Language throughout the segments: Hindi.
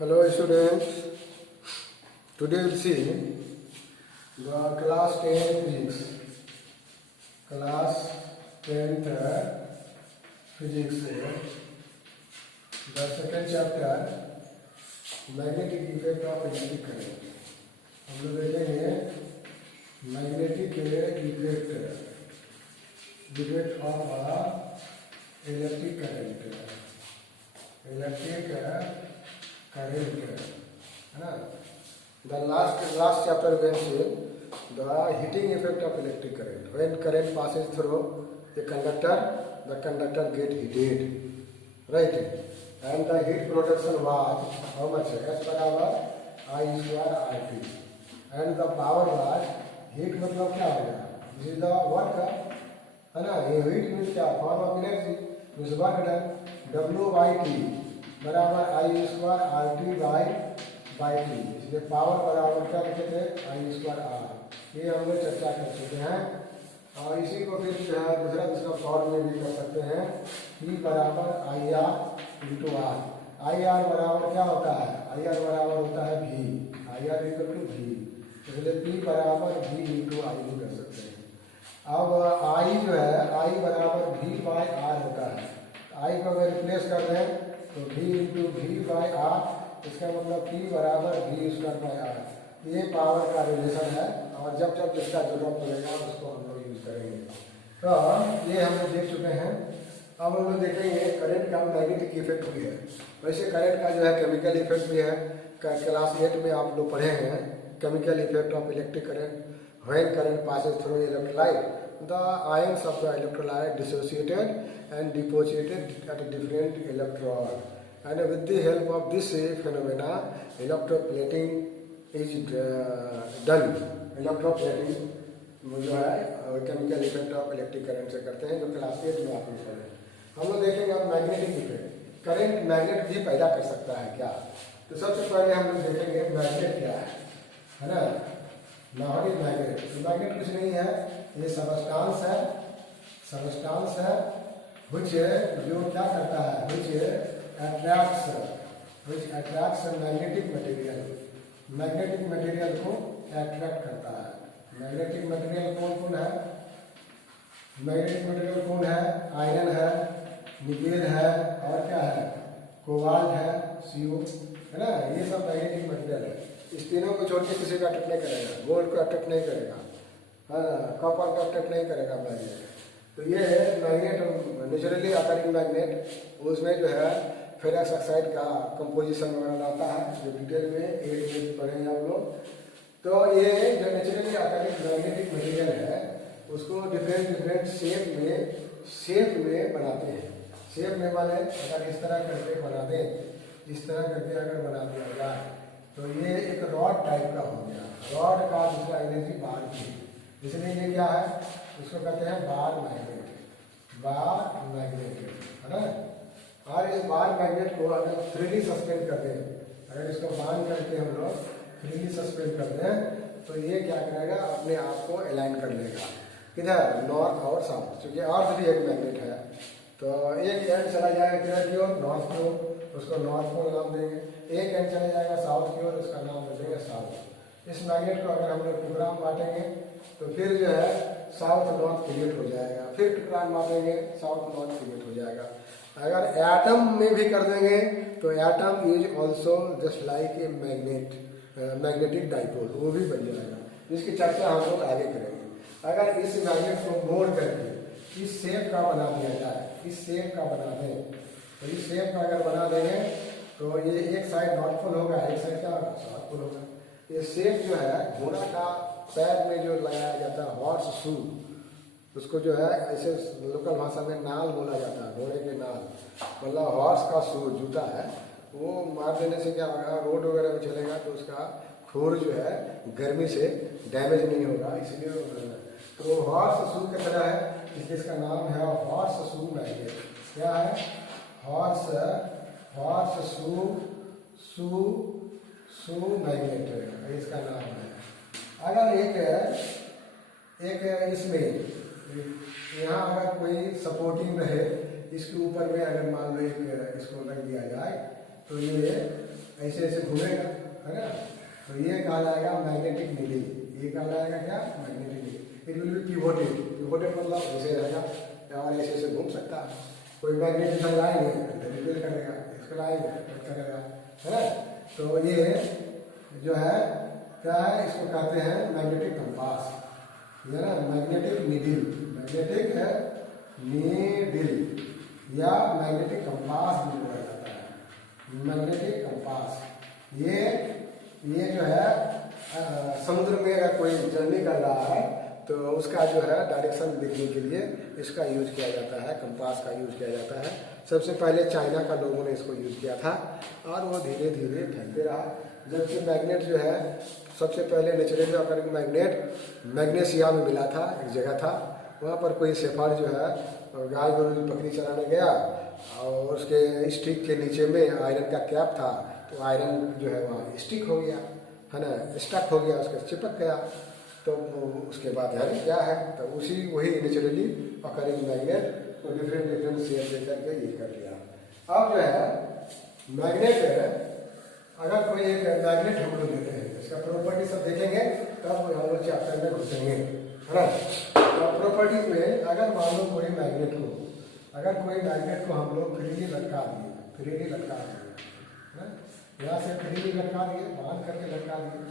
Hello students, today we'll see the class 10 physics. Class 10th physics the second chapter magnetic effect of electric current. हम लोग देखेंगे magnetic effect of electric current है ना. The last chapter when the heating effect of electric current. When current passes through a conductor, the conductor get heated, right? And the heat production was how much? S बराबर I square RT. And the power was heat मतलब क्या हो गया? This is the work है ना. ये heat means क्या? Form of energy. This work done W by T बराबर I square R T by T. इसलिए पावर बराबर क्या लिखे थे? I square R. ये हम लोग चर्चा कर चुके हैं. और इसी को फिर जो है दूसरा फॉर्म में भी कर सकते हैं. पी बराबर I R into R. I R बराबर क्या होता है? आई आर बराबर होता है V. I R equal to V. इसलिए पी बराबर वी इंटू आई भी कर सकते हैं. अब आई जो है आई बराबर वी बाई आर होता है. आई को अगर रिप्लेस कर दें तो v into V by R. इसका मतलब p बराबर वी स्क्वायर बाई आर. ये पावर का रिलेशन है और जब जब इसका जरूरत पड़ेगा उसको हम लोग यूज करेंगे. तो ये हम लोग देख चुके हैं. अब हम लोग देखेंगे करंट का मैग्नेटिक इफेक्ट भी है. वैसे करंट का जो है केमिकल इफेक्ट भी है. क्लास 8 में आप लोग पढ़े हैं chemical effect of electric current. When current passes through electrolyte the ions of the electrolyte dissociated and deposited at a different electrode, and with the help of this phenomena electroplating is done. electroplating जो है chemical effect of electric current से करते हैं जो क्लास 8 में आप पढ़े. हम लोग देखेंगे अब मैग्नेटिक इफेक्ट. करंट मैग्नेट भी पैदा कर सकता है क्या? तो सबसे पहले हम लोग देखेंगे मैग्नेट क्या है ना. Not is magnet. मैग्नेट कुछ नहीं है, ये सबस्टांस है. सबस्टांस है which जो क्या करता है which attracts magnetic material. Magnetic material को अट्रैक्ट करता है. मैग्नेटिक मटेरियल कौन कौन है? मैग्नेटिक मटेरियल कौन है? आयरन है, निकेल है और क्या है? कोबाल्ट है, CO है ना. ये सब मैग्नेटिक मटेरियल है. इस तीनों को छोड़ के किसी का अट्रैक्ट नहीं करेगा. गोल्ड को अट्रैक्ट नहीं करेगा, कॉपर का अट्रैक्ट नहीं करेगा मैग्नेट. तो ये है मैग्नेट नेचुरली अकरिंग मैग्नेट. उसमें जो है फेरस ऑक्साइड का कंपोजिशन वगैरह आता है जो डिटेल में 8 में पढ़ेंगे हम लोग. तो ये जो नेचुरली अकरिंग मैग्नेटिक मटेरियल है उसको डिफरेंट शेप में बनाते हैं. शेप में माने अगर इस तरह करके बना दें, इस तरह करके अगर बना दिया जाए तो ये एक रॉड टाइप का हो गया. रॉड का दूसरा एनर्जी बार की, इसलिए ये क्या है? उसको कहते हैं बार मैग्नेट है ना. और इस बार मैग्नेट को अगर फ्रीली सस्पेंड कर दें, अगर इसको बांध करके हम लोग फ्रीली सस्पेंड कर दें तो ये क्या करेगा? अपने आप को अलाइन कर लेगा. किधर? नॉर्थ और साउथ. क्योंकि अर्थ भी एक मैग्नेट है तो एक एंड चला जाएगा किधर की ओर? नॉर्थ की ओर, उसको नॉर्थ पोल नाम देंगे. एक एंड चला जाएगा साउथ की ओर, उसका नाम दे देंगे साउथ. इस मैग्नेट को अगर हम लोग टुकड़ा में बांटेंगे तो फिर जो है साउथ नॉर्थ क्रिएट हो जाएगा. फिर टुकड़ा में बांटेंगे साउथ नॉर्थ क्रिएट हो जाएगा. अगर एटम में भी कर देंगे तो atom is also just like a magnetic dipole, वो भी बन जाएगा. जिसकी चर्चा हम लोग आगे करेंगे. अगर इस मैग्नेट को मोड़ करके इस शेप का बना दिया जाए, इस शेप का बना दें तो इस शेप का अगर बना देंगे तो ये एक साइड नॉर्थ पोल होगा, एक साइड क्या होगा? साउथ पोल होगा. ये शेप जो है घोड़ा का पैर में जो लगाया जाता है हॉर्स शू, उसको जो है ऐसे लोकल भाषा में नाल बोला जाता है. घोड़े के नाल मतलब हॉर्स का शू जूता है. वो मार देने से क्या होगा? रोड वगैरह में चलेगा तो उसका खुर जो है गर्मी से डैमेज नहीं होगा. इसलिए तो हॉर्स शू की तरह है, इसलिए इसका नाम है हॉर्स शू मैग्नेट. क्या है? हॉर्स शू मैग्नेट है इसका नाम है. अगर एक इसमें यहाँ अगर कोई सपोर्टिंग रहे, इसके ऊपर में अगर मान लो एक इसको रख दिया जाए तो ये ऐसे ऐसे घूमेगा, है ना। तो ये कहा जाएगा मैग्नेटिक नीडल। ये कहा जाएगा क्या? Magnetic needle. It will be pivoted. Pivoted मतलब ऐसे रहेगा और ऐसे ऐसे घूम सकता है। कोई मैग्नेट इधर लाएंगे रिपेल करेगा, इसको लाएंगे करेगा, है ना। तो ये जो है क्या है, इसको कहते हैं मैग्नेटिक कंपास, ये ना मैग्नेटिक नीडल। मैग्नेटिक है नीडल या मैग्नेटिक कंपास भी बोला जाता है, मैग्नेटिक कंपास। ये जो है समुद्र में अगर कोई जर्नी कर रहा है तो उसका जो है डायरेक्शन देखने के लिए इसका यूज किया जाता है, कंपास का यूज किया जाता है। सबसे पहले चाइना का लोगों ने इसको यूज किया था और वो धीरे धीरे फैलते रहा। जबकि मैग्नेट जो है सबसे पहले नेचुरली ऑकरिंग मैग्नेट मैग्नेशिया में मिला था, एक जगह था। वहाँ पर कोई शेफर्ड जो है गाय गोरू की बकरी चराने गया और उसके स्टिक के नीचे में आयरन का कैप था, तो आयरन जो है वहाँ स्टिक हो गया, है ना, स्टक हो गया, उसके चिपक गया। तो उसके बाद यानी क्या है, तो उसी वही नेचुरली ऑकरिंग मैग्नेट को डिफरेंट शेप दे करके ये कर दिया। अब जो है मैग्नेट, अगर कोई एक मैग्नेट हम लोग लेते हैं, इसका प्रॉपर्टी सब देखेंगे तब हम लोग चैप्टर में घुसेंगे, है ना। तो प्रॉपर्टीज में अगर मान लो कोई मैग्नेट को हम लोग फ्रीली लटका दिए, है ना, यहाँ से फ्रीली लटका दिए, बांध करके लटका दिए,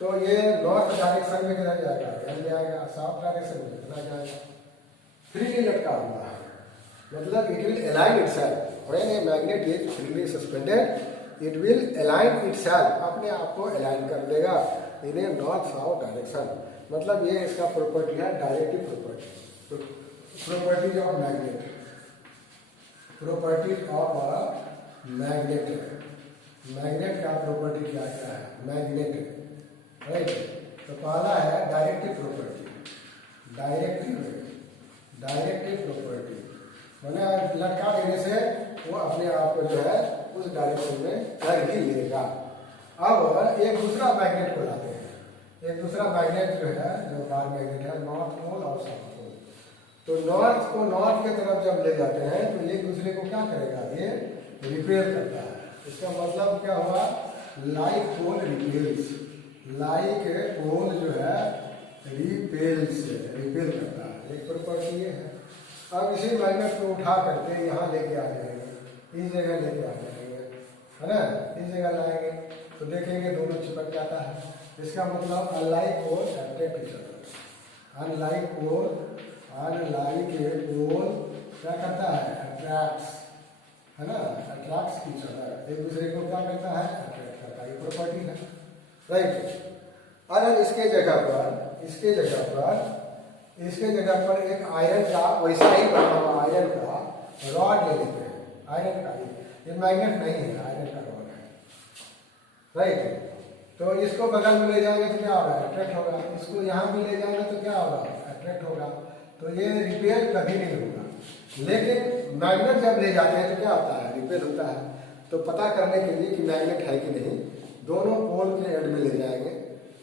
तो ये नॉर्थ डायरेक्शन में किधर जाएगा, यहाँ जाएगा, साउथ डायरेक्शन में कितना जाएगा, फ्रीली लटका हुआ है, मतलब it will align itself. When a magnet is freely suspended it will align itself, अपने आप को अलाइन कर देगा इन ए नॉर्थ साउथ डायरेक्शन। मतलब ये इसका प्रॉपर्टी है directive property. Properties of magnet, properties of magnet. Magnet का प्रॉपर्टी क्या क्या है, मैग्नेट, राइट। तो पहला है डायरेक्टिव प्रॉपर्टी। डायरेक्टिव प्रॉपर्टी मैंने लटका देने से वो अपने आप को जो है उस डायरेक्शन में कर ही लेगा। अब एक दूसरा मैग्नेट को लाते हैं, एक दूसरा मैग्नेट जो है, जो बार मैग्नेट है, नॉर्थ पोल और साउथ पोल। तो नॉर्थ को नॉर्थ की तरफ जब ले जाते हैं तो एक दूसरे को क्या करेगा, ये रिपेल करता है। इसका मतलब क्या हुआ, like pole repels, like pole जो है रिपेल करता है, एक प्रॉपर्टी ये है। अब इसी मैग्नेट को उठा करके यहाँ लेके आ जाएंगे, इस जगह लेके आ जाएंगे, है ना, इस जगह लाएंगे तो देखेंगे दोनों चिपक जाता है। इसका मतलब unlike pole attract each other, unlike pole क्या करता है, अट्रैक्ट्स, है ना, अट्रैक्ट्स इच अदर, एक दूसरे को क्या करता है, अट्रैक्ट करता है, ये प्रॉपर्टी है, राइट। अगर इसके जगह पर एक आयरन का वैसा ही बना हुआ आयरन का रॉड ले लेते हैं, आयरन का, ये मैग्नेट नहीं है, आयरन का रॉड है, राइट। तो इसको बगल में ले जाएंगे तो क्या होगा, अट्रैक्ट होगा। इसको यहाँ भी ले जाएंगे तो क्या होगा, अट्रैक्ट होगा। तो ये रिपेल कभी नहीं होगा। लेकिन मैग्नेट जब ले जाते हैं तो क्या होता है, रिपेल होता है। तो पता करने के लिए कि मैग्नेट है कि नहीं, दोनों पोल के एंड में ले जाएंगे।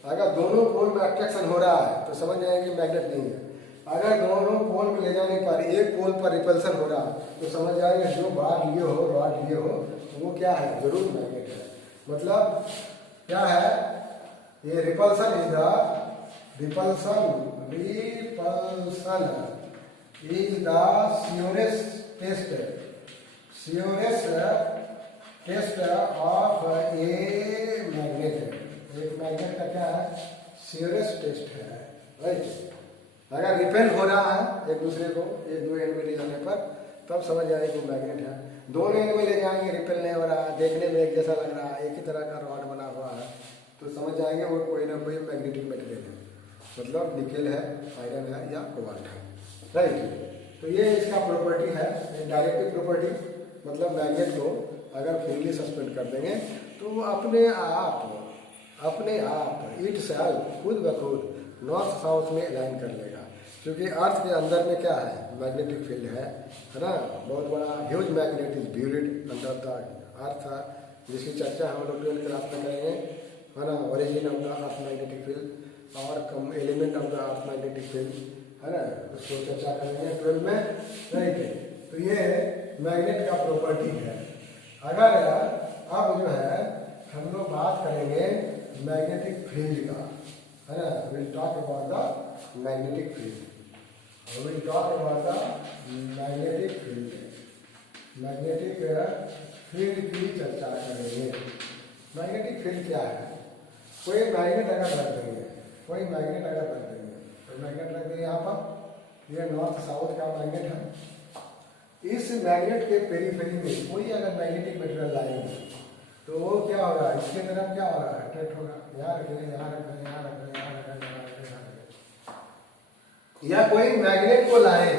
अगर दोनों पोल में अट्रैक्शन हो रहा है तो समझ जाएंगे मैग्नेट नहीं है। अगर दोनों पोल में ले जाने पर एक पोल पर रिपल्सन हो रहा है तो समझ जाएंगे जो बार लिए हो, रॉड लिए हो, तो वो क्या है, जरूर मैग्नेट है। मतलब क्या है, ये repulsion is the surest test of a magnet. एक मैग्नेट का क्या है, श्योरेस्ट टेस्ट है, राइट। अगर रिपेल हो रहा है एक दूसरे को, एक दो एंड में ले जाने पर, तब समझ जाए कि मैग्नेट है। दोनों एंड में ले जाएंगे, रिपेल नहीं हो रहा है, देखने में एक जैसा लग रहा है, एक ही तरह का रॉड बना हुआ है, तो समझ जाएंगे वो कोई ना कोई मैग्नेटिक मटेरियल है, मतलब निकेल है, आयरन है या कोबाल्ट है, राइट। तो ये इसका प्रॉपर्टी है, डायरेक्टिव प्रॉपर्टी। मतलब मैग्नेट को अगर फ्रीली सस्पेंड कर देंगे तो अपने आप इट सेल्फ खुद ब खुद नॉर्थ साउथ में अलाइन कर लेगा। क्योंकि अर्थ के अंदर में क्या है, मैग्नेटिक फील्ड है ना, बहुत बड़ा huge magnet is buried under the earth, जिसकी चर्चा हम लोग 12th क्लास में करेंगे, है ना। Origin of the earth magnetic field और element of the earth magnetic field, है ना, उसको चर्चा करेंगे 12 में, राइट। तो ये मैग्नेट का प्रॉपर्टी है। अगर अब जो है हम लोग बात करेंगे मैग्नेटिक फील्ड का, है ना। Will talk about the magnetic field, will talk about the magnetic field, magnetic field की चर्चा करेंगे। मैग्नेटिक फील्ड क्या है? कोई मैग्नेट अगर रख देंगे, कोई मैग्नेट अगर रख देंगे, कोई मैग्नेट रख देंगे यहाँ पर, ये नॉर्थ साउथ का मैग्नेट है। इस मैग्नेट के पेरीफेरी में कोई अगर मैग्नेटिक मटेरियल लाएंगे तो वो क्या होगा, इसके तरफ क्या होगा, अट्रैक्ट होगा। यहाँ रखेंगे, यहाँ रखेंगे, यहाँ रखेंगे, यहाँ रखेंगे, यहाँ रखेंगे, यहाँ रखेंगे। या कोई मैग्नेट को लाए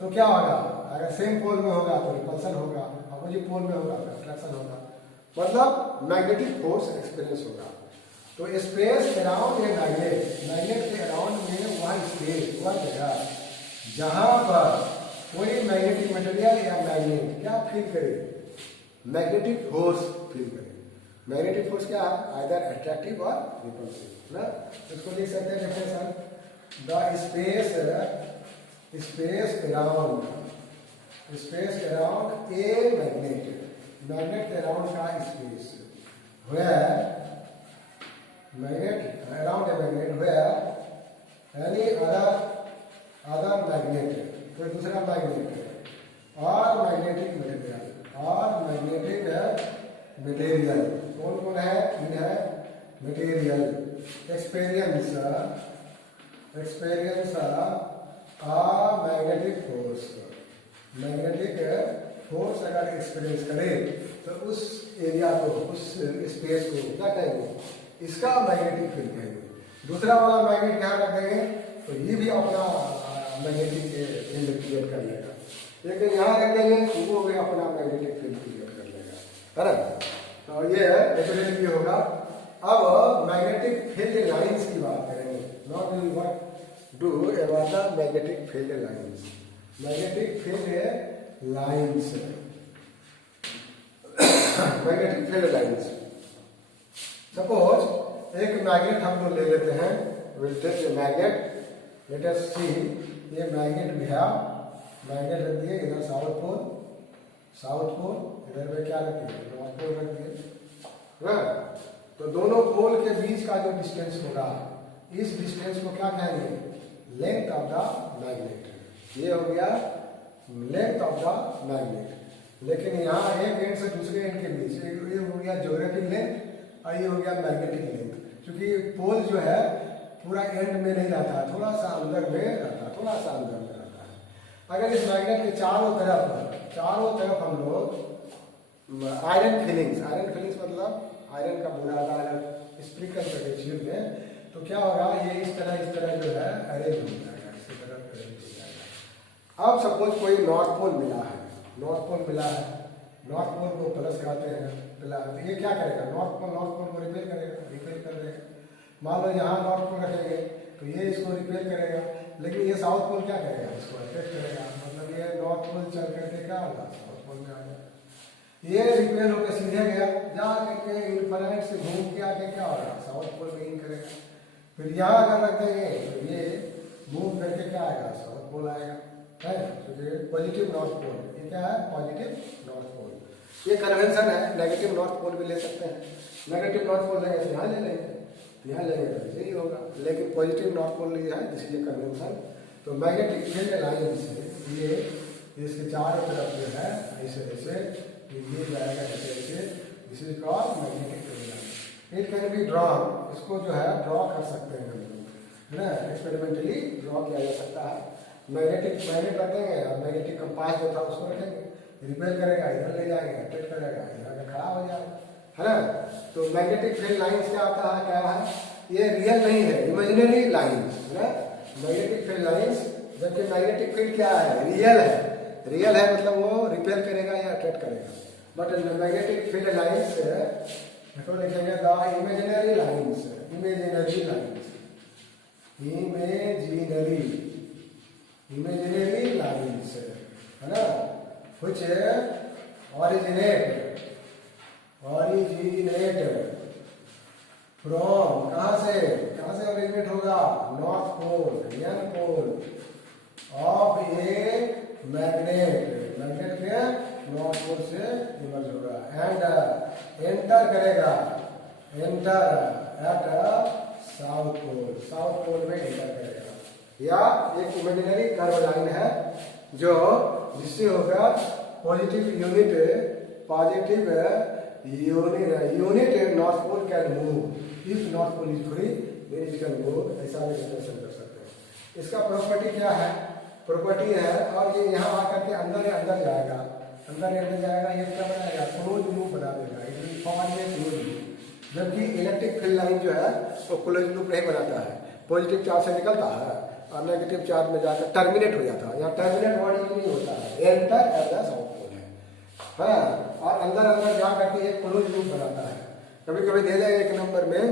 तो क्या होगा, अगर सेम पोल में होगा तो रिपल्सन होगा, अपोजिट पोल में होगा तो अट्रैक्शन होगा, मतलब मैग्नेटिक फोर्स एक्सपीरियंस होगा। तो space around a magnet, magnet के अराउंड में वह स्पेस, वह जगह जहां पर कोई मैग्नेटिक मटेरियल या मैग्नेट क्या फील करे, मैग्नेटिक फोर्स फील करे। मैग्नेटिक फोर्स क्या है, आइदर अट्रैक्टिव और रिपल्सिव ना। इसको लिख सकते हैं definition, the space around a magnet, magnet के अराउंड का space, where magnet around a magnet where any other magnet, कोई दूसरा मैग्नेट और मैग्नेटिक मटेरियल कौन कौन है, इन है मटेरियल एक्सपीरियंस मैग्नेटिक फोर्स अगर एक्सपीरियंस करे तो उस एरिया को, उस स्पेस को क्या कहेंगे, इसका मैग्नेटिक फील्ड कहेंगे। दूसरा वाला मैग्नेट यहाँ रख देंगे तो ये भी अपना मैग्नेटिक फील्ड क्रिएट कर लेगा, लेकिन यहाँ रख देंगे तो वो भी अपना मैग्नेटिक फील्ड क्रिएट कर लेगा, है ना। तो ये डेफिनेटली होगा। अब मैग्नेटिक फील्ड लाइंस की बात करेंगे, not will what do about the magnetic field lines, magnetic field lines, magnetic field lines. Suppose एक मैग्नेट हम लोग ले लेते हैं, will take a magnet, let us see, ये मैग्नेट भी है, मैग्नेट रख दिए इधर साउथ पोल, इधर में क्या रख दिए, नॉर्थ पोल रख दिए ना। तो दोनों पोल के बीच का जो डिस्टेंस होगा, इस डिस्टेंस को क्या कहेंगे, लेंथ ऑफ द मैग्नेट। ये हो गया लेंथ ऑफ द मैग्नेट। लेकिन यहाँ एक एंड से दूसरे एंड के बीच ये हो गया ज्योग्राफिक लेंथ और ये हो गया मैग्नेटिक लेंथ। क्योंकि पोल जो है पूरा एंड में नहीं रहता है, थोड़ा सा अंदर में रहता है, थोड़ा सा अंदर में रहता है। अगर इस मैग्नेट के चारों तरफ हम लोग आयरन फिलिंग्स मतलब आयरन का बुरादा अगर स्प्रिंकल करके छीट दें तो क्या होगा, ये इस तरह जो है अरेंज हो जाएगा, इसी तरह अरेंज हो जाएगा। अब सपोज कोई नॉर्थ पोल मिला है, नॉर्थ पोल को प्लस कहते हैं, तो ये क्या करेगा, नॉर्थ पोल को रिपेल कर देगा। मान लो यहाँ नॉर्थ पोल रखेंगे तो ये इसको रिपेल करेगा, लेकिन ये साउथ पोल क्या करेगा, इसको अट्रैक्ट करेगा। मतलब ये नॉर्थ पोल चल करके क्या होगा, साउथ पोल में आ जाएगा। ये रिपेल होकर सीधे गया, जा करके इनफाइनाइट से घूम के आके क्या होगा, साउथ पोल में इन करेगा। फिर यहाँ अगर रख देंगे तो ये मूव करके क्या आएगा, साउथ पोल आएगा, है। तो ये पॉजिटिव नॉर्थ पोल, ये क्या है, पॉजिटिव नॉर्थ पोल। ये कन्वेंशन है, नेगेटिव नॉर्थ पोल भी ले सकते हैं। नेगेटिव नॉर्थ पोल लेंगे यहाँ ले लेंगे, यहाँ लेंगे तो यही होगा, लेकिन पॉजिटिव नॉर्थ पोल लिया है इसलिए कन्वेंशन। तो मैग्नेटिक फील्ड लाइंस ये इसके चारों तरफ जो है ऐसे ये जाएगा ऐसे, this is called magnetic field line. It can be drawn, इसको जो है ड्रॉ कर सकते हैं हम लोग, है ना, एक्सपेरिमेंटली ड्रॉ किया जा सकता है। मैग्नेट रखेंगे और मैग्नेटिक कंपास जो था उसको रखेंगे, रिपेल करेगा, इधर ले जाएंगे, अट्रैक्ट करेगा, इधर खड़ा हो जाएगा, है ना। तो मैग्नेटिक फील्ड लाइंस क्या होता है, क्या है, ये रियल नहीं है, इमेजिनरी लाइंस, है ना, मैग्नेटिक फील्ड लाइंस। जबकि मैग्नेटिक फील्ड क्या है, रियल है मतलब वो रिपेल करेगा या अट्रैक्ट करेगा। बट मैग्नेटिक फील्ड लाइंस देखो लिखेंगे the imaginary lines, imaginary lines, है ना, which originate from, कहाँ से ओरिजिनेट होगा, north pole, N pole of a magnet के नॉर्थ पोल से इमर्ज होगा एंड एंटर करेगा, एंटर एट साउथ पोल में एंटर करेगा। या एक इमेजिनरी कर्व लाइन है जो जिससे होगा positive unit north pole can move if north pole is free then it can move, ऐसा भी एक्सप्रेशन कर सकते हैं। इसका प्रॉपर्टी क्या है, प्रॉपर्टी है और ये यहाँ आकर के अंदर जाएगा, अंदर जाएगा, ये क्या बनाएगा, क्लोज लूप बना देगा, फॉर्म में क्लोज लूप। जबकि इलेक्ट्रिक फील्ड लाइन जो है वो क्लोज लूप नहीं बनाता है, पॉजिटिव चार्ज से निकलता है और नेगेटिव चार्ज में जाकर टर्मिनेट हो जाता है। यहाँ टर्मिनेट वर्ड नहीं होता है, enter at the south pole है और अंदर जा करके एक क्लोज लूप बनाता है। कभी कभी दे देंगे एक नंबर में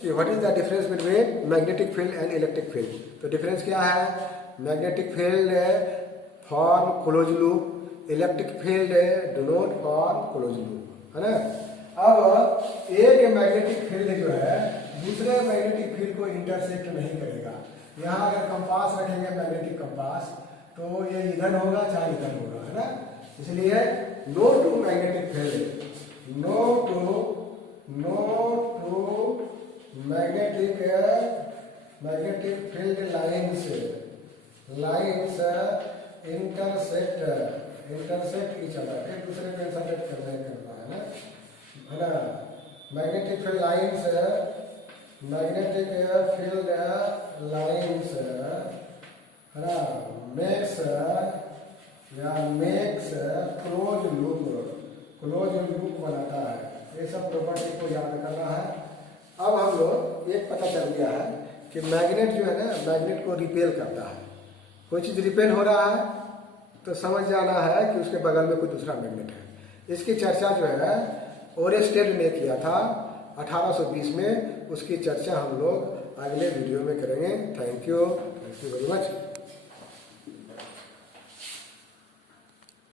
कि what is the difference between magnetic field and electric field. तो डिफरेंस क्या है, magnetic field form close loop, electric field do not form close loop, है ना। अब एक मैग्नेटिक फील्ड जो है दूसरे मैग्नेटिक फील्ड को इंटरसेक्ट नहीं करेगा। यहाँ अगर कंपास रखेंगे मैग्नेटिक कंपास तो ये इधर होगा चाहे इधर होगा, है ना। इसलिए no two magnetic field, no two magnetic field lines intersect each other, एक दूसरे को इंटरसेक्ट करना है ना। मैग्नेटिक फील्ड लाइन्स है ना मेक्स क्लोज लूप बनाता है। ये सब प्रॉपर्टी को याद करना है। अब हम लोग एक पता चल गया है कि मैग्नेट जो है ना, मैग्नेट को रिपेल करता है। कोई चीज़ रिपेल हो रहा है तो समझ जाना है कि उसके बगल में कोई दूसरा मैग्नेट है। इसकी चर्चा जो है ओरेस्टेड ने किया था 1820 में। उसकी चर्चा हम लोग अगले वीडियो में करेंगे। Thank you very much.